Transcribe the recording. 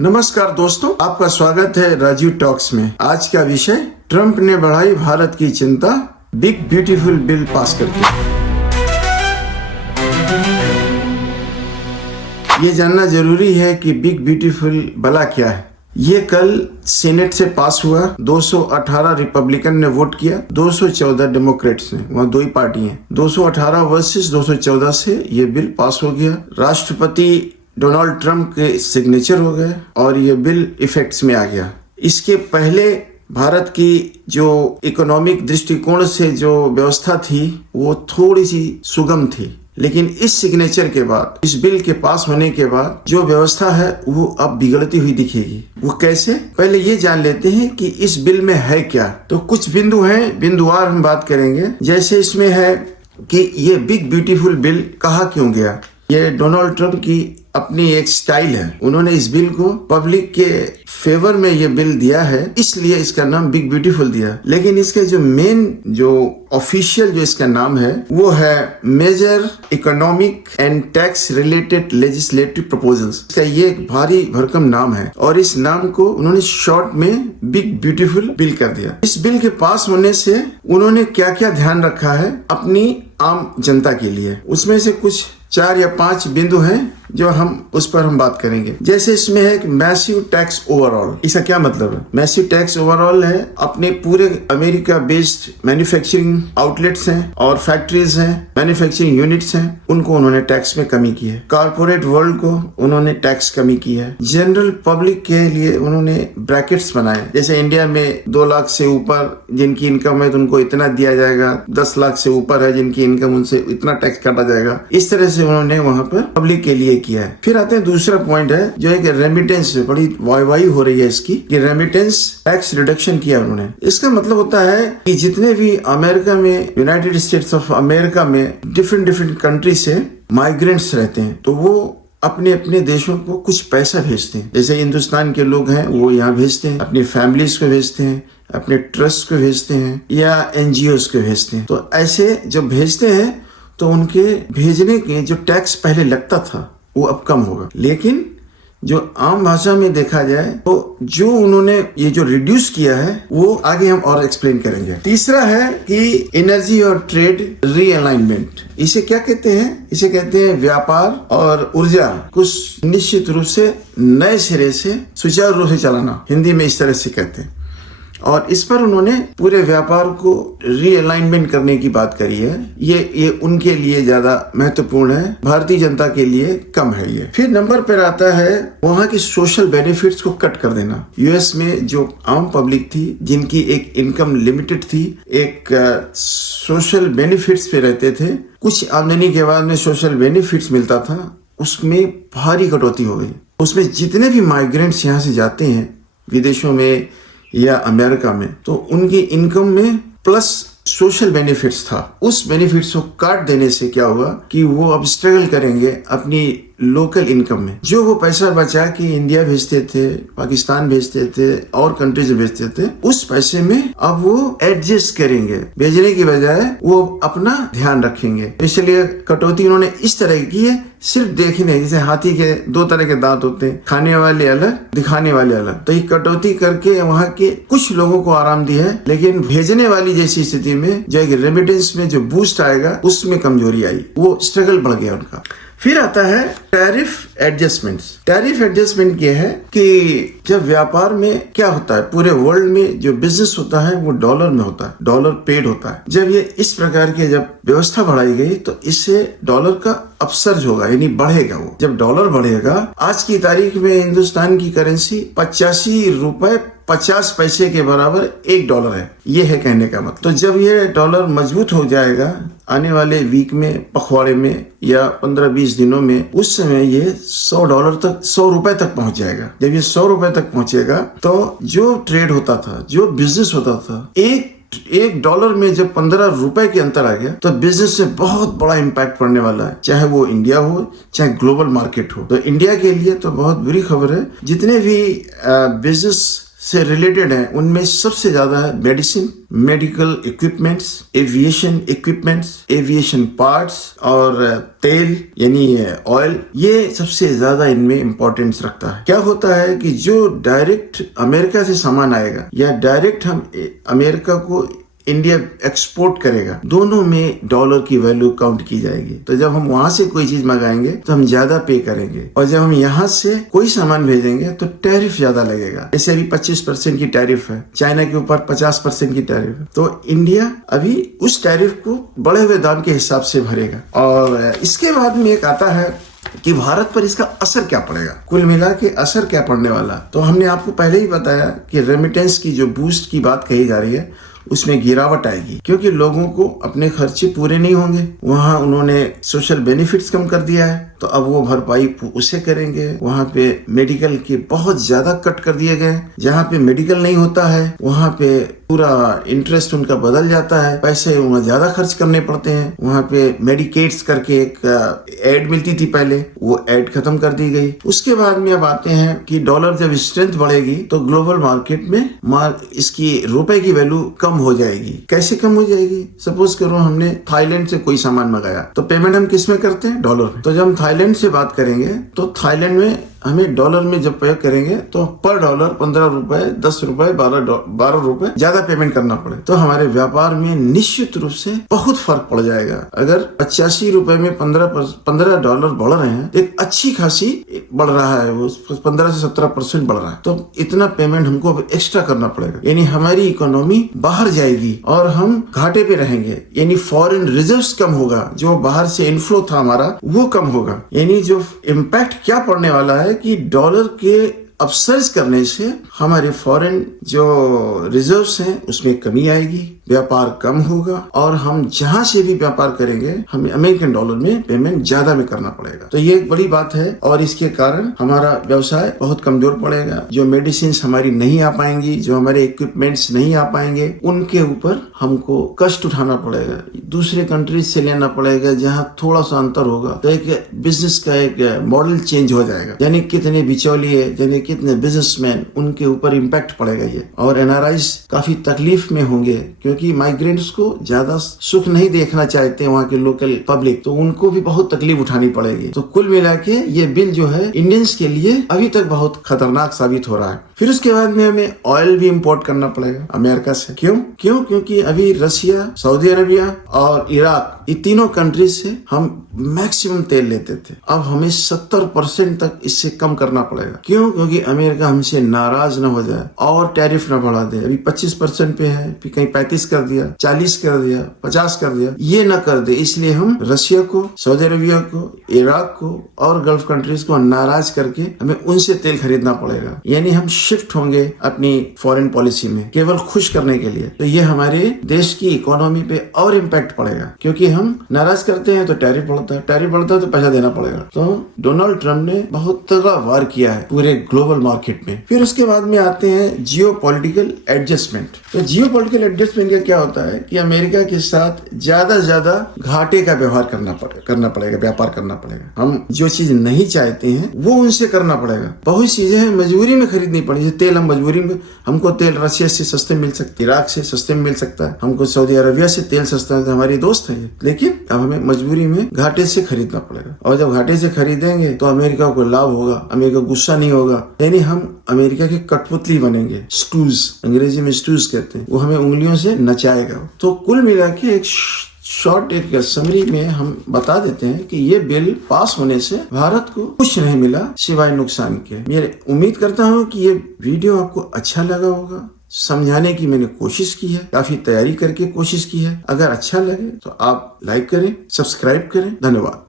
नमस्कार दोस्तों, आपका स्वागत है राजीव टॉक्स में। आज का विषय, ट्रंप ने बढ़ाई भारत की चिंता, बिग ब्यूटीफुल बिल पास करके। ये जानना जरूरी है कि बिग ब्यूटीफुल भला क्या है। ये कल सीनेट से पास हुआ। 218 रिपब्लिकन ने वोट किया, 214 डेमोक्रेट्स ने। वहाँ दो ही पार्टी हैं। 218 वर्सेस 214 से ये बिल पास हो गया। राष्ट्रपति डोनाल्ड ट्रंप के सिग्नेचर हो गए और ये बिल इफेक्ट्स में आ गया। इसके पहले भारत की जो इकोनॉमिक दृष्टिकोण से जो व्यवस्था थी वो थोड़ी सी सुगम थी, लेकिन इस सिग्नेचर के बाद, इस बिल के पास होने के बाद जो व्यवस्था है वो अब बिगड़ती हुई दिखेगी। वो कैसे? पहले ये जान लेते हैं कि इस बिल में है क्या। तो कुछ बिंदु हैं, बिंदुवार हम बात करेंगे। जैसे इसमें है कि ये बिग ब्यूटीफुल बिल कहा क्यों गया। ये डोनाल्ड ट्रंप की अपनी एक स्टाइल है। उन्होंने इस बिल को पब्लिक के फेवर में ये बिल दिया है, इसलिए इसका नाम बिग ब्यूटीफुल दिया। लेकिन इसके जो मेन, जो ऑफिशियल जो इसका नाम है वो है major economic and tax related legislative proposals. इसका ये एक भारी भरकम नाम है और इस नाम को उन्होंने शॉर्ट में बिग ब्यूटीफुल बिल कर दिया। इस बिल के पास होने से उन्होंने क्या क्या ध्यान रखा है अपनी आम जनता के लिए, उसमें से कुछ 4 या 5 बिंदु हैं जो उस पर हम बात करेंगे। जैसे इसमें है एक मैसिव टैक्स ओवरऑल। इसका क्या मतलब है? मैसिव टैक्स ओवरऑल है अपने पूरे अमेरिका बेस्ड मैन्युफैक्चरिंग आउटलेट्स हैं और फैक्ट्रीज हैं, मैन्युफैक्चरिंग यूनिट्स हैं, उनको उन्होंने टैक्स में कमी की है। कॉर्पोरेट वर्ल्ड को उन्होंने टैक्स कमी की है। जनरल पब्लिक के लिए उन्होंने ब्रैकेट्स बनाए। जैसे इंडिया में 2 लाख से ऊपर जिनकी इनकम है तो उनको इतना दिया जाएगा, 10 लाख से ऊपर है जिनकी इनकम, उनसे इतना टैक्स काटा जाएगा। इस तरह से उन्होंने वहां पर पब्लिक के लिए किया है। फिर आते हैं दूसरा पॉइंट है जो एक रेमिटेंस है। बड़ी वाहवाही हो रही है इसकी कि रेमिटेंस टैक्स रिडक्शन किया उन्होंने। इसका मतलब होता है कि जितने भी अमेरिका में, यूनाइटेड स्टेट्स ऑफ अमेरिका में डिफरेंट कंट्री से माइग्रेंट्स रहते हैं तो वो अपने अपने देशों को कुछ पैसा भेजते हैं। जैसे हिंदुस्तान के लोग हैं वो यहाँ भेजते हैं, अपनी फैमिलीज को भेजते हैं, अपने ट्रस्ट को भेजते हैं या एनजीओज को भेजते हैं। तो ऐसे जब भेजते हैं तो उनके भेजने के जो टैक्स पहले लगता था वो अब कम होगा। लेकिन जो आम भाषा में देखा जाए तो जो उन्होंने ये जो रिड्यूस किया है वो आगे हम और एक्सप्लेन करेंगे। तीसरा है कि एनर्जी और ट्रेड रीअलाइनमेंट। इसे क्या कहते हैं? इसे कहते हैं व्यापार और ऊर्जा कुछ निश्चित रूप से नए सिरे से सुचारू रूप से चलाना, हिंदी में इस तरह से कहते हैं। और इस पर उन्होंने पूरे व्यापार को रीअलाइनमेंट करने की बात करी है। ये उनके लिए ज्यादा महत्वपूर्ण है, भारतीय जनता के लिए कम है ये। फिर नंबर पर आता है वहां की सोशल बेनिफिट्स को कट कर देना। यूएस में जो आम पब्लिक थी, जिनकी एक इनकम लिमिटेड थी, एक सोशल बेनिफिट्स पे रहते थे, कुछ आमदनी के बाद में सोशल बेनिफिट्स मिलता था, उसमें भारी कटौती हो गई। उसमें जितने भी माइग्रेंट्स यहाँ से जाते हैं विदेशों में या अमेरिका में, तो उनकी इनकम में प्लस सोशल बेनिफिट्स था। उस बेनिफिट्स को काट देने से क्या होगा कि वो अब स्ट्रगल करेंगे अपनी लोकल इनकम में। जो वो पैसा बचा के इंडिया भेजते थे, पाकिस्तान भेजते थे और कंट्रीज भेजते थे, उस पैसे में अब वो एडजस्ट करेंगे। भेजने की बजाय वो अपना ध्यान रखेंगे। इसलिए कटौती उन्होंने इस तरह की है, सिर्फ देखने, जैसे हाथी के 2 तरह के दांत होते हैं, खाने वाले अलग, दिखाने वाले अलग। तो ये कटौती करके वहाँ के कुछ लोगों को आराम दी है, लेकिन भेजने वाली जैसी स्थिति में जो रेमिटेंस में जो बूस्ट आएगा उसमें कमजोरी आई, वो स्ट्रगल बढ़ गया उनका। फिर आता है टैरिफ एडजस्टमेंट्स। टैरिफ एडजस्टमेंट ये है कि जब व्यापार में क्या होता है, पूरे वर्ल्ड में जो बिजनेस होता है वो डॉलर में होता है, डॉलर पेड होता है। जब ये इस प्रकार की जब व्यवस्था बढ़ाई गई तो इससे डॉलर का अपसर्ज होगा, यानी बढ़ेगा। वो जब डॉलर बढ़ेगा, आज की तारीख में हिंदुस्तान की करेंसी 85 रुपए 50 पैसे के बराबर $1 है। ये है कहने का मतलब। तो जब ये डॉलर मजबूत हो जाएगा आने वाले वीक में, पखवाड़े में या 15-20 दिनों में, उस समय ये $100 तक, 100 रुपए तक पहुंच जाएगा। जब ये 100 रुपए तक पहुंचेगा तो जो ट्रेड होता था, जो बिजनेस होता था, एक डॉलर में जब 15 रुपए के अंतर आ गया तो बिजनेस से बहुत बड़ा इम्पैक्ट पड़ने वाला है, चाहे वो इंडिया हो चाहे ग्लोबल मार्केट हो। तो इंडिया के लिए तो बहुत बुरी खबर है। जितने भी बिजनेस से रिलेटेड है उनमें सबसे ज्यादा है medicine, medical equipments, aviation parts और तेल यानी ऑयल, ये सबसे ज्यादा इनमें इंपॉर्टेंस रखता है। क्या होता है कि जो डायरेक्ट अमेरिका से सामान आएगा या डायरेक्ट हम अमेरिका को इंडिया एक्सपोर्ट करेगा, दोनों में डॉलर की वैल्यू काउंट की जाएगी। तो जब हम वहां से कोई चीज मंगाएंगे तो हम ज्यादा पे करेंगे, और जब हम यहाँ से कोई सामान भेजेंगे तो टैरिफ ज्यादा लगेगा। जैसे अभी 25% की टैरिफ है, चाइना के ऊपर 50% की टैरिफ है, तो इंडिया अभी उस टैरिफ को बढ़े हुए दाम के हिसाब से भरेगा। और इसके बाद में एक आता है कि भारत पर इसका असर क्या पड़ेगा, कुल मिला के असर क्या पड़ने वाला। तो हमने आपको पहले ही बताया कि रेमिटेंस की जो बूस्ट की बात कही जा रही है उसमें गिरावट आएगी, क्योंकि लोगों को अपने खर्चे पूरे नहीं होंगे। वहाँ उन्होंने सोशल बेनिफिट्स कम कर दिया है, तो अब वो भरपाई उसे करेंगे। वहाँ पे मेडिकल के बहुत ज्यादा कट कर दिए गए, जहाँ पे मेडिकल नहीं होता है वहाँ पे पूरा इंटरेस्ट उनका बदल जाता है, पैसे उन्हें ज्यादा खर्च करने पड़ते हैं। वहाँ पे मेडिकेट्स करके एक एड मिलती थी पहले, वो एड खत्म कर दी गई। उसके बाद में अब आते हैं कि डॉलर जब स्ट्रेंथ बढ़ेगी तो ग्लोबल मार्केट में इसकी रुपए की वैल्यू कम हो जाएगी। कैसे कम हो जाएगी? सपोज करो हमने थाईलैंड से कोई सामान मंगाया, तो पेमेंट हम किस में करते हैं? डॉलर में। तो जब हम थाईलैंड से बात करेंगे तो थाईलैंड में हमें डॉलर में जब पे करेंगे तो पर डॉलर 15 रुपए, 10 रुपए, 12 रुपए ज्यादा पेमेंट करना पड़े, तो हमारे व्यापार में निश्चित रूप से बहुत फर्क पड़ जाएगा। अगर 85 रुपए में 15 डॉलर बढ़ रहे हैं, एक अच्छी खासी बढ़ रहा है, वो 15 से 17% बढ़ रहा है, तो इतना पेमेंट हमको अब एक्स्ट्रा करना पड़ेगा। यानी हमारी इकोनॉमी बाहर जाएगी और हम घाटे पे रहेंगे, यानी फॉरेन रिजर्व्स कम होगा, जो बाहर से इनफ्लो था हमारा वो कम होगा। यानी जो इम्पैक्ट क्या पड़ने वाला है कि डॉलर के अपसर्ज करने से हमारे फॉरेन जो रिजर्व्स हैं उसमें कमी आएगी, व्यापार कम होगा, और हम जहां से भी व्यापार करेंगे हमें अमेरिकन डॉलर में पेमेंट ज्यादा में करना पड़ेगा। तो ये एक बड़ी बात है, और इसके कारण हमारा व्यवसाय बहुत कमजोर पड़ेगा। जो मेडिसिन हमारी नहीं आ पाएंगी, जो हमारे इक्विपमेंट्स नहीं आ पाएंगे, उनके ऊपर हमको कष्ट उठाना पड़ेगा, दूसरे कंट्रीज से लेना पड़ेगा जहाँ थोड़ा सा अंतर होगा। तो एक बिजनेस का एक मॉडल चेंज हो जाएगा, यानी कितने बिचौलिए, यानी कितने बिजनेसमैन, उनके ऊपर इम्पैक्ट पड़ेगा ये। और एनआरआईज काफी तकलीफ में होंगे, क्योंकि माइग्रेंट्स को ज्यादा सुख नहीं देखना चाहते वहाँ के लोकल पब्लिक, तो उनको भी बहुत तकलीफ उठानी पड़ेगी। तो कुल मिला के ये बिल जो है इंडियंस के लिए अभी तक बहुत खतरनाक साबित हो रहा है। फिर उसके बाद में हमें ऑयल भी इम्पोर्ट करना पड़ेगा अमेरिका से। क्यों? क्योंकि अभी रशिया, सऊदी अरबिया और इराक, ये तीनों कंट्रीज से हम मैक्सिमम तेल लेते थे। अब हमें 70% तक इससे कम करना पड़ेगा। क्यों? क्योंकि अमेरिका हमसे नाराज न हो जाए और टैरिफ न बढ़ा दे। अभी 25% पे है, फिर कहीं 35 कर दिया, 40 कर दिया, 50 कर दिया, ये न कर दे। इसलिए हम रशिया को, सऊदी अरबिया को, इराक को और गल्फ कंट्रीज को नाराज करके हमें उनसे तेल खरीदना पड़ेगा। यानी हम शिफ्ट होंगे अपनी फॉरेन पॉलिसी में केवल खुश करने के लिए। तो ये हमारे देश की इकोनॉमी पे और इम्पैक्ट पड़ेगा, क्योंकि हम नाराज करते हैं तो टैरिफ बढ़ता है, टैरिफ बढ़ता है तो पैसा देना पड़ेगा। तो डोनाल्ड ट्रम्प ने बहुत तगड़ा वार किया है पूरे ग्लोबल मार्केट में। फिर उसके बाद में आते हैं जियो पॉलिटिकल एडजस्टमेंट। तो जियो पॉलिटिकल एडजस्टमेंट का क्या होता है कि अमेरिका के साथ ज्यादा घाटे का व्यवहार करना पड़ेगा, व्यापार करना पड़ेगा। हम जो चीज नहीं चाहते हैं वो उनसे करना पड़ेगा। बहुत चीजें हैं मजबूरी में खरीदनी पड़ेगी। तेल हम मजबूरी में, हमको तेल रशिया से सस्ते मिल सकता है, इराक से सस्ते मिल सकता है, हमको सऊदी अरबिया से तेल सस्ता है, तो हमारी दोस्त है ये। लेकिन अब हमें मजबूरी में घाटे से खरीदना पड़ेगा, और जब घाटे से खरीदेंगे तो अमेरिका को लाभ होगा, अमेरिका गुस्सा नहीं होगा। यानी हम अमेरिका के कठपुतली बनेंगे, स्टूज, अंग्रेजी में स्टूज कहते हैं, वो हमें उंगलियों से नचाएगा। तो कुल मिला के एक शॉर्ट एक समरी में हम बता देते हैं कि ये बिल पास होने से भारत को कुछ नहीं मिला सिवाय नुकसान के। मैं उम्मीद करता हूँ कि ये वीडियो आपको अच्छा लगा होगा। समझाने की मैंने कोशिश की है, काफी तैयारी करके कोशिश की है। अगर अच्छा लगे तो आप लाइक करें, सब्सक्राइब करें। धन्यवाद।